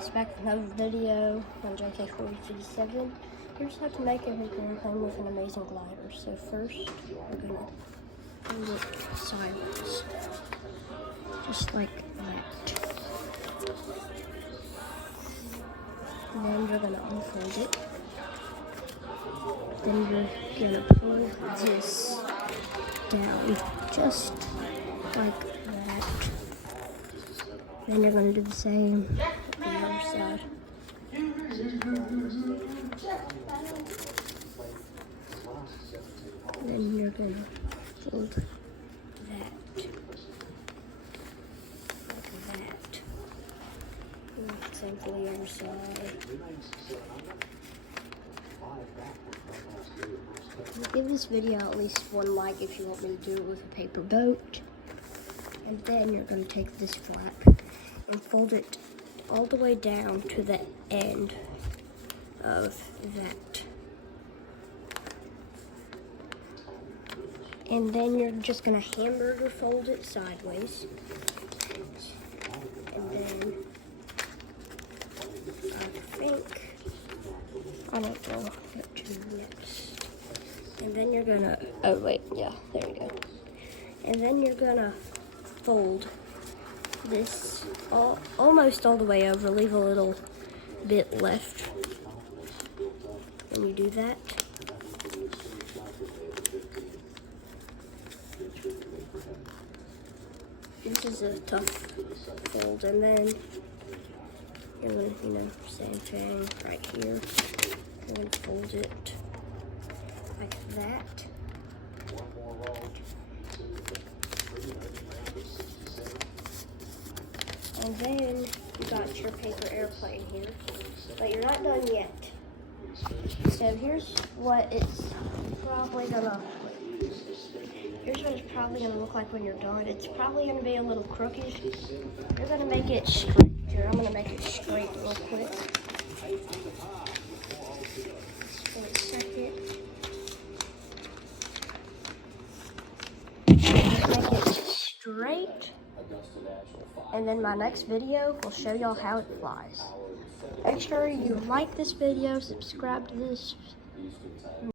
guys, back with another video. I'm JK4057. Here's how to make an airplane with an amazing glider. So first, we're gonna hold it sideways, just like that. And then we're gonna unfold it. Then we're gonna pull this down, just like that. Then you're going to do the same on the other side. Then you're going to fold that like that. And same for the other side. Give this video at least 1 like if you want me to do it with a paper boat. And then you're going to take this flap and fold it all the way down to the end of that. And then you're just going to hamburger fold it sideways. And then I don't know what to do next. And then you're going to, oh wait, yeah, there you go. And then you're going to fold this almost all the way over, leave a little bit left when you do that. This is a tough fold, and then you're going to, same thing right here. You're going to fold it like that. And then you got your paper airplane here, but you're not done yet. So here's what it's probably gonna look like when you're done. It's probably gonna be a little crooked. You're gonna make it straight. Here, I'm gonna make it straight real quick. Wait a second. Make it straight. And then my next video will show y'all how it flies. Make sure you like this video, subscribe to this